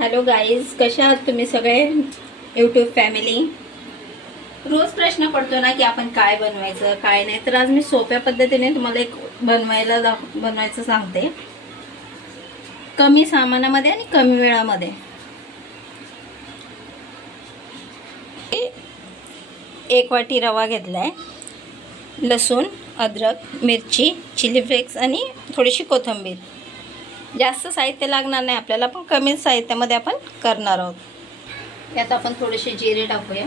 Hello guys, कशा आहात तुम्ही सगळे यूट्यूब फॅमिली। रोज प्रश्न पडतो ना की आपण काय बनवायचं काय नाही, तर आज मी सोप्या पद्धतीने तुम्हाला एक बनवायचं सांगते, कमी सामानामध्ये आणि कमी वेळामध्ये। एक वाटी रवा घेतलाय, लसूण, अद्रक, मिरची, चिली फ्लेक्स आणि थोडीशी कोथिंबीर। जास्त साहित्य लागणार नाही आपल्याला, पण कमी साहित्यामध्ये आपण करणार आहोत। यात आपण थोडेसे जिरे टाकूया,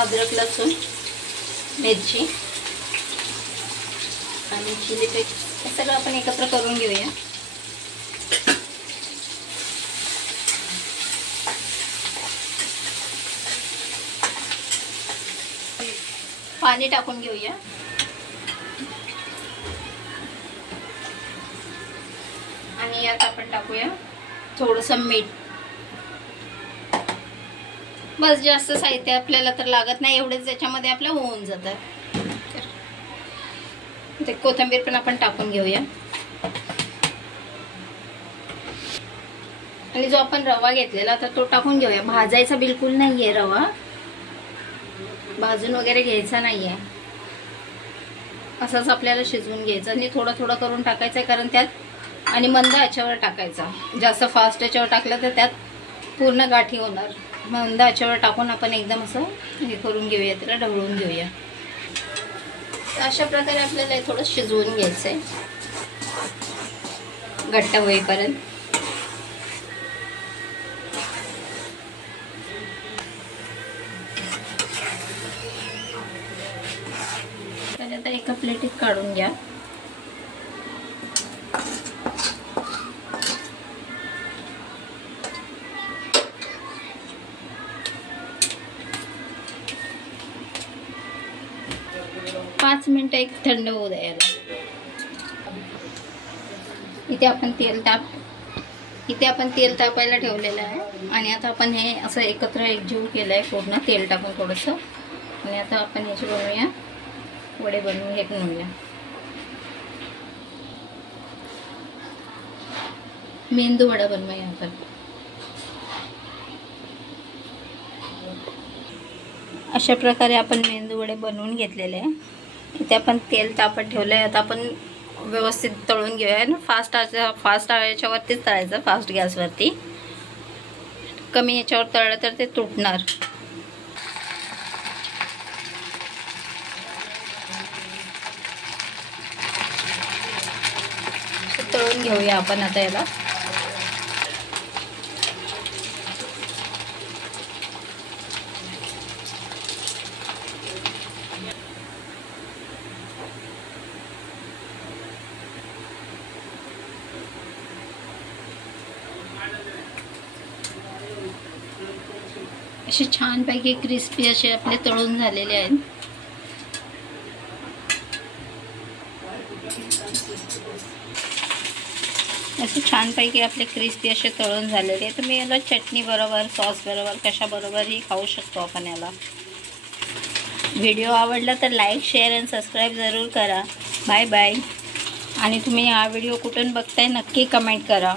अद्रक, लसूण, मिरची आणि चिली फ्लेक्स हे सगळं आपण एकत्र करून घेऊया। पाणी टाकून घेऊया आणि यात आपण टाकूया थोडंसं मीठ। बस, जास्त साहित्य आपल्याला तर लागत नाही, एवढेच याच्यामध्ये आपलं होऊन जातं। ते कोथिंबीर पण आपण टाकून घेऊया आणि जो आपण रवा घेतलेला तर तो टाकून घेऊया। भाजायचा बिलकुल नाहीये, रवा भाजून वगैरे घ्यायचा नाहीये, असंच आपल्याला शिजवून घ्यायचं आणि थोडं थोडं करून टाकायचं, कारण त्यात आणि मंद आचेवर टाकायचा। जास्त फास्ट आचेवर टाकलं तर त्यात पूर्ण गाठी होणार। मंद आचेवर टाकून आपण एकदम असं हे करून घेऊया, त्याला ढवळून घेऊया। अशा प्रकारे आपल्याला हे थोडं शिजवून घ्यायचंय घट्ट होईपर्यंत। तर आता एका प्लेटीत काढून घ्या। पाच मिनिटं एक थंड होऊ द्यायला। इथे आपण तेल तापायला ठेवलेलं आहे आणि आता आपण हे असं एकत्र एकजीव केलंय, पूर्ण तेल टाकून थोडंसं। आणि आता आपण याचे बनवूया वडे, हे बनवूया मेंदू वडा बनवूया आपण। अशा प्रकारे आपण मेंदू वडे बनवून घेतलेले आहे। इथे आपण तेल तापत ठेवलंय, आता आपण व्यवस्थित तळून घेऊया ना। फास्ट याच्यावरतीच तळायचं, फास्ट गॅसवरती। कमी याच्यावर तळलं तर ते तुटणार। तळून घेऊया आपण आता याला। असे छानपैकी क्रिस्पी असे आपले तळून झालेले आहेत। असे छानपैकी आपले क्रिस्पी असे तळून झालेले आहेत। तुम्ही याला चटणी बरोबर, सॉस बरोबर, कशा बरोबरही खाऊ शकतो आपण याला। व्हिडिओ आवडला तर लाईक, शेअर आणि सबस्क्राईब जरूर करा। Bye bye. आणि तुम्ही हा व्हिडिओ कुठून बघताय नक्की कमेंट करा।